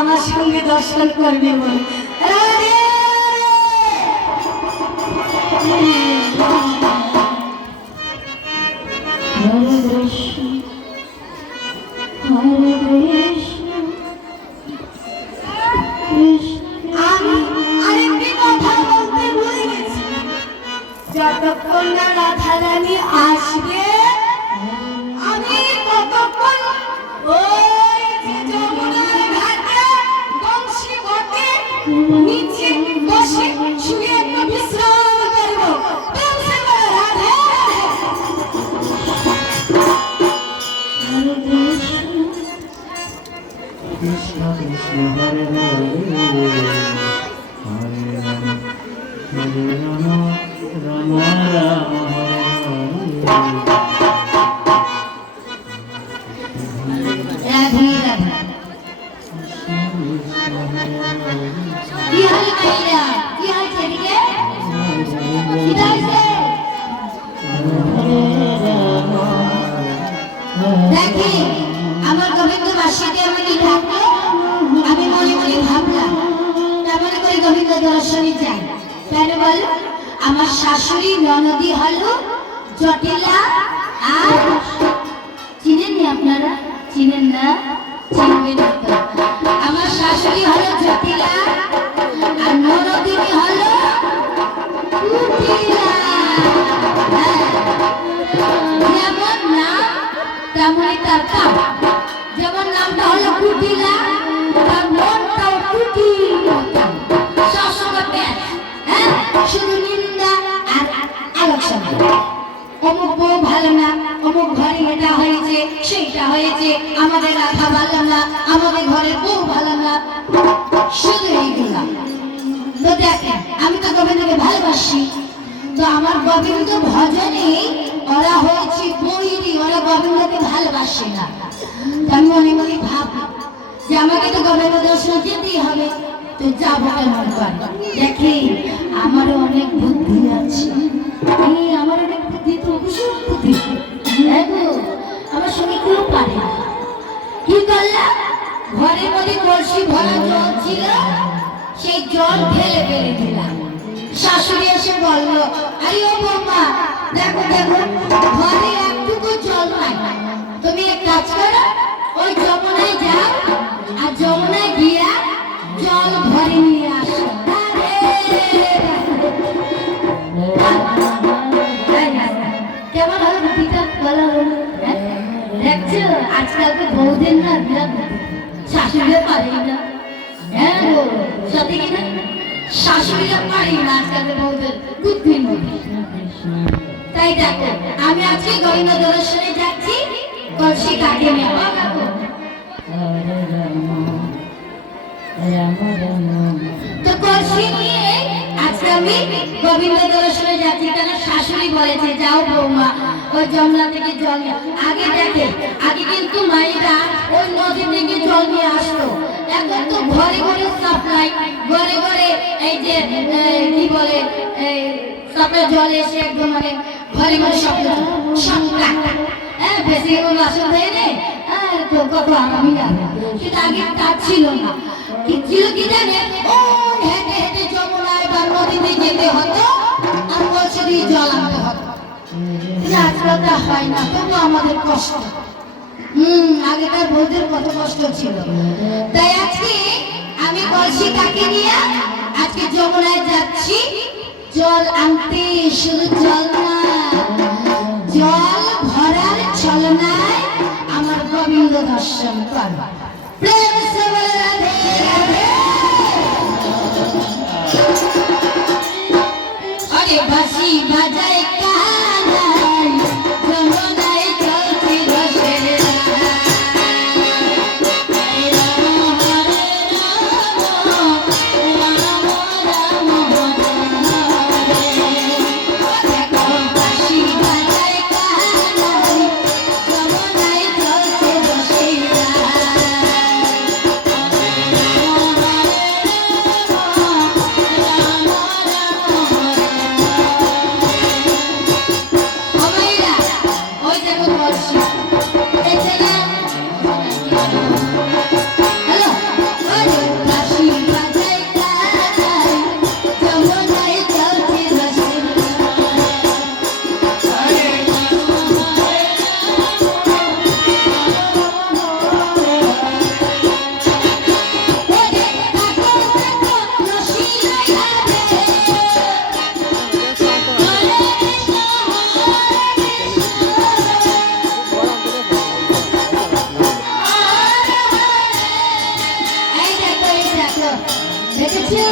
আমার সঙ্গে দর্শন করবে বল। রাধে হরে কৃষ্ণ হরে কৃষ্ণ আমি আরেকটি কথা বলতে ভুলে গেছি। যতক্ষণ না রাধারানী আসবে আমি ততক্ষণ ওই যে যমুনার ঘাটে বংশী বটে নিচে বসে শুয়ে একটু বিশ্রাম করব। বংশী বলে রাধে হরে কৃষ্ণ কৃষ্ণ কৃষ্ণ হরে হরে হরে রাম রাম রাম হরে রাধে কি হাল কইলা কি হাল চলিগে কি দাইছে দেখি আমার গোবিন্দ বাসীতে আমি কি থাকবো আমি মনে মনে ভাবলাম তারপরে করে গোবিন্দ দর্শনে যাই কেন বল আমার শাশুড়ি ননদী হলো জটিলা আর চিনেননি আপনারা চিনেন না চিনবেন তো আমার শাশুড়ি হলো জটিলা আর ননদী হলো কুটিলা যেমন নাম তেমনই তার কাম যেমন নামটা হলো কুটিলা তার মনটাও কুটি সবসময় হ্যাঁ শুধু নিন্দা আর আলোচনা অমুক বউ ভালো না অমুক ঘরে এটা হয়েছে সেইটা হয়েছে আমাদের রাধা ভালো না আমাদের ঘরের বউ ভালো না শুধু এইগুলা তো দেখেন আমি তো গোবিন্দকে ভালোবাসি তো আমার গোবিন্দ ভজনে ওরা হয়েছে বৈরী ওরা গোবিন্দকে ভালোবাসে না আমি মনে মনে ভাবি যে আমাকে তো গোবিন্দ দর্শন যেতেই হবে তো যাবো কেমন করে দেখি আমারও অনেক বুদ্ধি আছে আমার অনেক বুদ্ধি তো অবশ্যই বুদ্ধি আমার সঙ্গে কেউ পারে না কি করলাম ঘরের মধ্যে কলসি ভরা জল ছিল সেই জল ঢেলে ফেলে দিলাম শাশুড়ি এসে বলল আরে ও বৌমা দেখো দেখো ঘরে একটুকু জল নাই তুমি এক কাজ করো ওই যমুনায় যাও আর যমুনায় গিয়া জল ভরে নিয়ে আসো কেমন হলো বুদ্ধিটা বলা হলো দেখছো আজকালকে বৌদের না বিরাট শাশুড়িও পারে না হ্যাঁ সত্যি কিনা শাশুড়িরা পারি না আজকালকে বৌদের বুদ্ধির মধ্যে তাই দেখো আমি আজকে গোবিন্দ দর্শনে যাচ্ছি কলসি কাকে নিয়ে তো কলসি নিয়ে আজকে আমি গোবিন্দ দর্শনে যাচ্ছি কেন শাশুড়ি বলেছে যাও বৌমা ওই যমুনা থেকে জল নিয়ে আগে দেখে আগে কিন্তু মায়েরা ওই নদী থেকে জল নিয়ে আসতো এখন তো ঘরে ঘরে সাপ্লাই ঘরে ঘরে এই যে কি বলে সাপ্লাই জল এসে একদম মানে ঘরে ঘরে সব হ্যাঁ বেশি কোনো বাসন দেয় নে তো কত আরামই লাগে কিন্তু আগে কাজ ছিল না কি ছিল কি জানে ও হেঁটে হেঁটে যমুনায় বা নদীতে যেতে হতো আর কলসি দিয়ে জল আনতে হতো আজকালটা হয় না তবু আমাদের কষ্ট আগেকার বউদের কত কষ্ট ছিল তাই আজকে আমি কলসি কাকে নিয়ে আজকে যমুনায় যাচ্ছি জল আনতে শুধু জল না জল ভরার ছলনায় আমার গোবিন্দ দর্শন কর প্রেম সে বলে রাধে রাধে আরে বাঁশি বাজায় কানাই যমুনায় চলতি রসে দেখেছো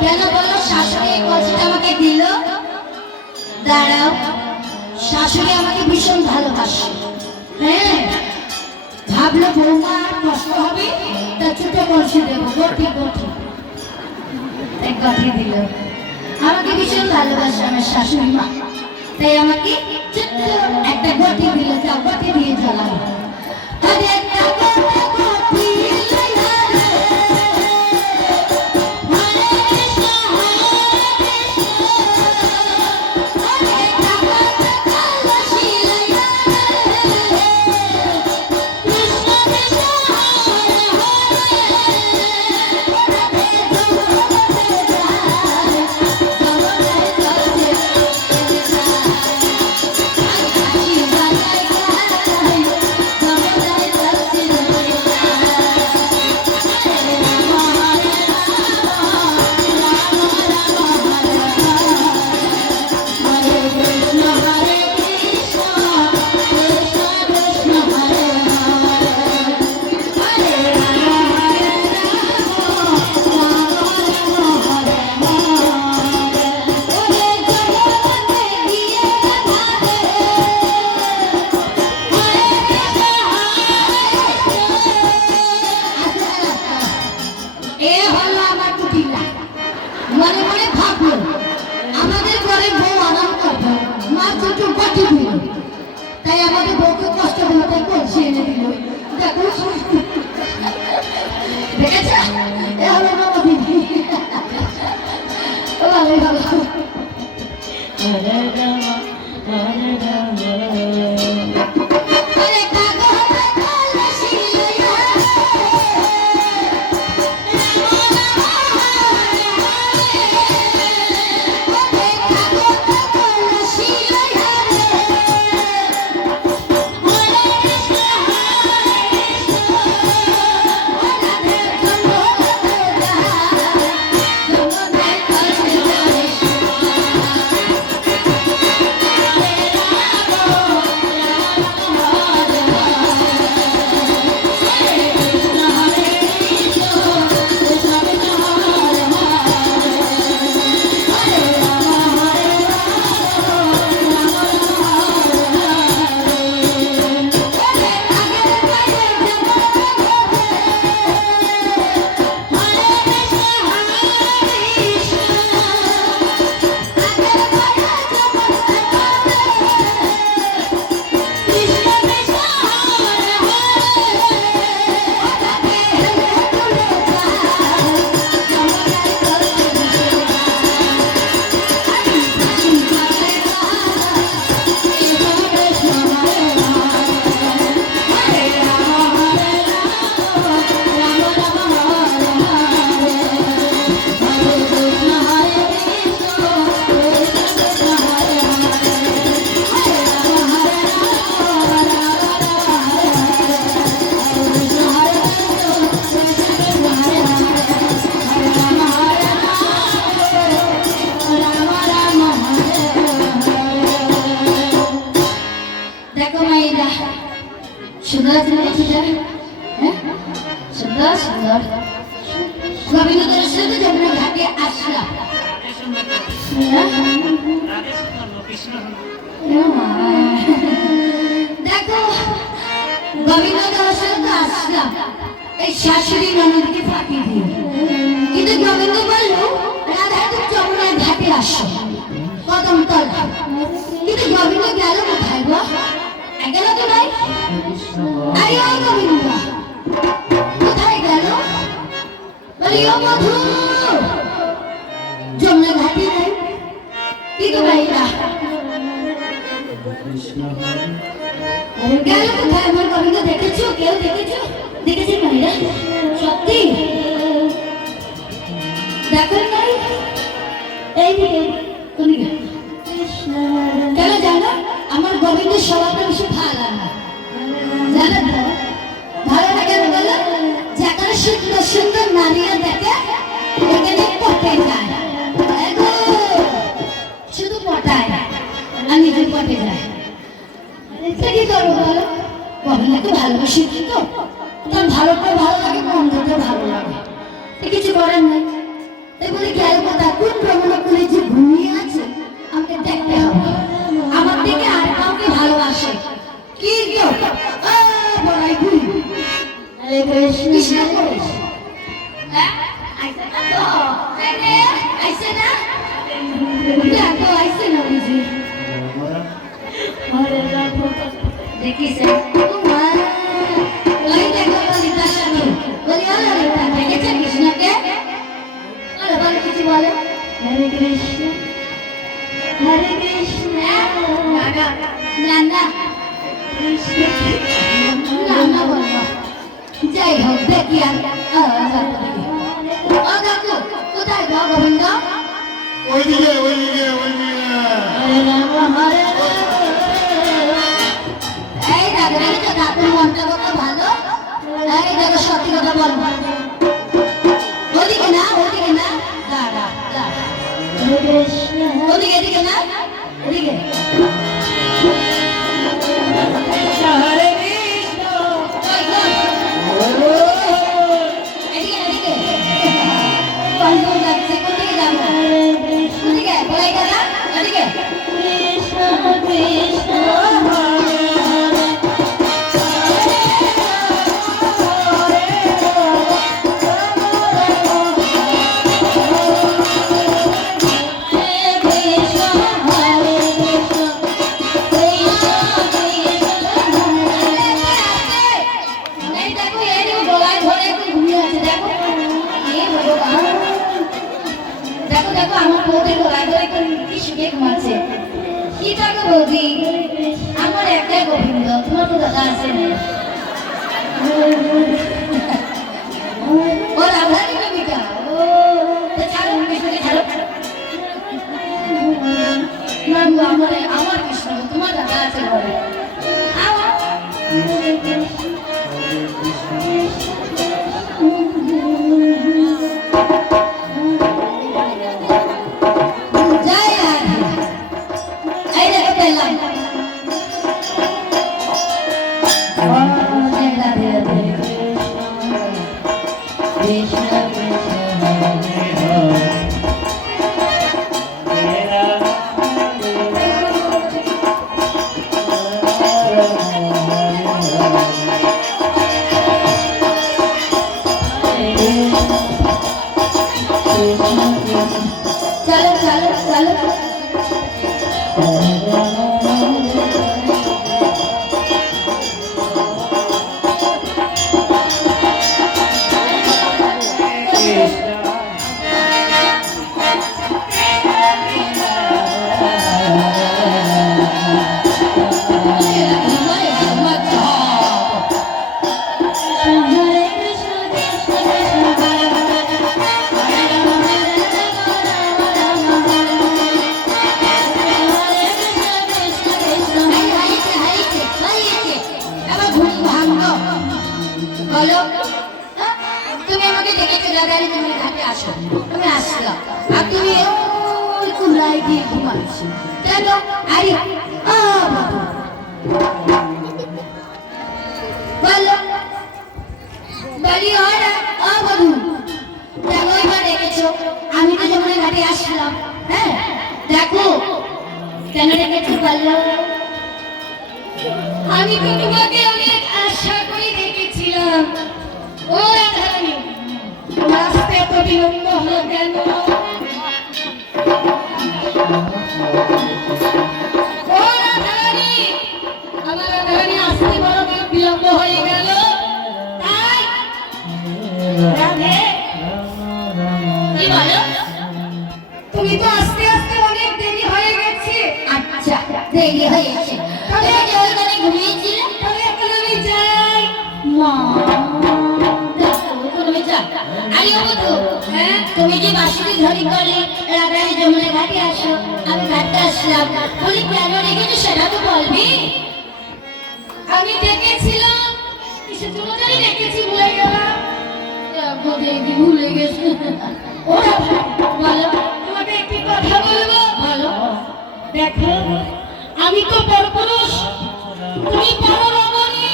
কেন বলো শাশুড়ি এই কলসিটা আমাকে দিল? দাঁড়াও, শাশুড়ি আমাকে ভীষণ ভালোবাসে। হ্যাঁ, ভাবলো বৌমা কষ্ট হবে, তা ছোট কলসি দেবো, গঠি গঠি গঠি দিল। আমাকে ভীষণ ভালোবাসে আমার শাশুড়ি মা, তাই আমাকে ছোট্ট একটা গঠি দিল। যাও গঠি দিয়ে জ্বালাবো। আরে একটা গঠি মনে মনে ভাবলো আমাদের ঘরে বউ আরাম করবে, মা ছোট গঠি দিল, তাই আমাদের বউকে কষ্ট দিল, তাই কলসি এনে দিল। দেখো দেখেছ, এ হলো নবদিদি। ভালো ভালো সুন্দর সুন্দর গোবিন্দদের সাথে যমুনা ঘাটে আসলাম। দেখো গোবিন্দদের সাথে আসলাম এই শাশুড়ি ননদকে ফাঁকি দিয়ে, কিন্তু গোবিন্দ বলল রাধা তুমি যমুনা ঘাটে আসো কদম তলা। কিন্তু গোবিন্দ গেল কোথায় গো? গেল তো নাই। আরে ও গোবিন্দ কোথায় গেল? বলি ও মধু যমুনা ঘাটে নাই। কিন্তু ভাইরা গেল কোথায় আমার গোবিন্দ? দেখেছো? কেউ দেখেছো? দেখেছে ভাইরা? সত্যি দেখো নাই। এই দিকে তুমি কেন জানো? আমার গোবিন্দের স্বভাবটা বেশি ভালো না, জানো তো? ভালো না কেন বলো? যেখানে সুন্দর সুন্দর নারীরা দেখে এখানে পটে যায়, শুধু পটায় আর নিজে পটে যায়। কি করবো বলো? গোবিন্দকে ভালোবাসি তো, তার ভালো করে ভালো লাগে, মন্দকে ভালো লাগে, কিছু করার নাই। করিস হ্যাঁ আইছে না তো রে আইছে না দেখো আইছে না বুঝি আরে দেখো দেখিস তোমার ওই দেখো ললিতা স্বামী বলি ও ললিতা দেখেছে কৃষ্ণকে আরে বল কিছু বলো হরে কৃষ্ণ না না না না না না বলবো যাই হোক দেখি আর ও কাকু কোথায় গো গোবিন্দ ওইদিকে এই দাদা তো দাদুর মনটা কত ভালো এই দেখো সত্যি কথা বলবো ওদিকে না দাঁড়া ওদিকে এদিকে না ওদিকে হরে কৃষ্ণ এদিকে বন্ধু যাচ্ছে কোদিকে যাবো ওদিকে বলাই দাদা ওদিকে কৃষ্ণ কৃষ্ণ আমার একটাই গোবিন্দ তোমার তো দাদা আছে ও রাধারী কবিতা ও ছাড়ো কৃষ্ণকে ছাড়ো আমার কৃষ্ণ তোমার দাদা আছে বলে তুমি আমাকে দেখেছো রাধারী তুমি ঘাটে আসো আমি আসলাম আর তুমি ওই কুলাই দিয়ে ঘুমাচ্ছি কেন আরে বলো বলি ওরা বধু দেখো এবার দেখেছো আমি তো যখন ঘাটে আসলাম হ্যাঁ দেখো কেন দেখেছো বলো আমি তো তোমাকে অনেক আশা করে দেখেছিলাম ও রাধারানী রাস্তায় এত বিলম্ব হলো কেন ও রাধারানী আমার রাধারানী আসতে বড় বিলম্ব হয়ে গেল তাই রাধে কি বলো তুমি তো আস্তে আস্তে অনেক দেরি হয়ে গেছে আচ্ছা দেরি হয়েছে তবে ওইখানে ঘুমিয়েছিলে তবে এখন আমি যাই মা তুমি যে বাঁশিটি ধরি করে রাধারী যমুনা ঘাটে আসো আমি ঘাটে আসলাম বলি কেন রেখেছো সেটা তো বলবি আমি ডেকেছিলাম কিসের জন্য জানি ডেকেছি ভুলে গেলাম ভুলে গেছি ওরা বলো তোমাকে একটি কথা বলবো বলো দেখো আমি তো পরপুরুষ তুমি পররমণী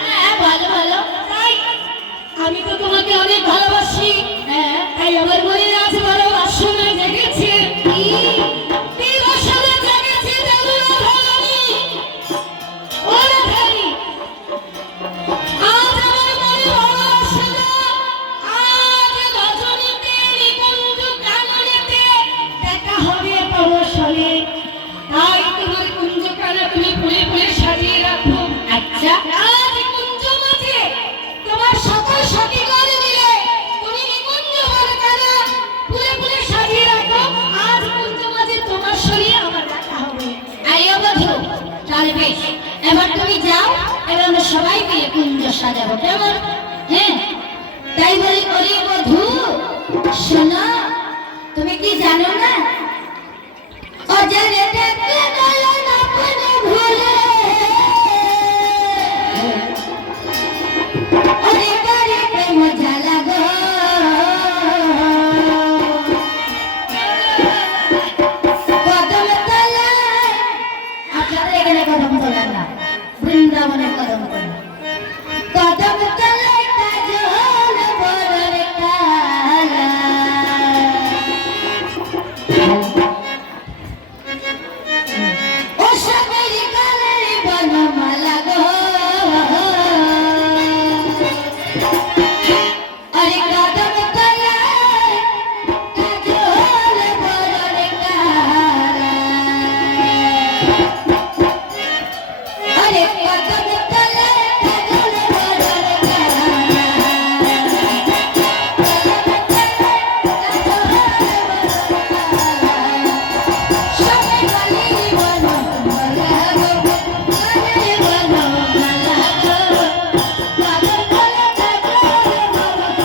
হ্যাঁ ভালো ভালো তাই আমি তো তোমাকে অনেক ভালোবাসি হ্যাঁ তাই আমার মনে আছে বড় আসলে জেগেছে কি রসনে জেগেছে জানো না ভালোনি ও রাধারী আজ আমার মনে বেশ, এবার তুমি যাও, এবার আমরা সবাই মিলে কুঞ্জ সাজাবো, কেমন? হ্যাঁ, তাই বলি ওরে বধূ শোনো, তুমি কি জানো না অজানে দেখলে নয়ন আপনে ভুলে ওরে গারে প্রেম জ্বালা গো, কদম তলায়, আপনাদের এখানে কদম তলা না, বৃন্দাবনের কদম তলা, কদম তলায় কাজল বরর কালা, ও সাগর কালের বনমালা গো, আরে কদম তলায় কাজল বরর কালা, আরে কদম তলায় কাজল বরর কালা, সবাই বলি বনমালা গো, কালের বনমালা গো, কদম তলায় কাজল বরর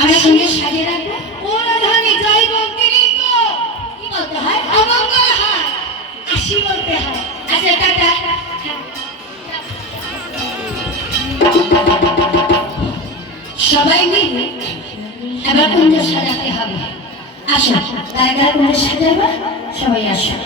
আমরা সঙ্গে সাজিয়ে রাখবো। ওরা ধানি যাই বলতে নেই তো, কি বলতে হয়? অমঙ্গল হয়, আসি বলতে হয়। আচ্ছা টাটা। সবাই মিলে এবার কুঞ্জ সাজাতে হবে। আসো, তার কুঞ্জ সাজাবো, সবাই আসো।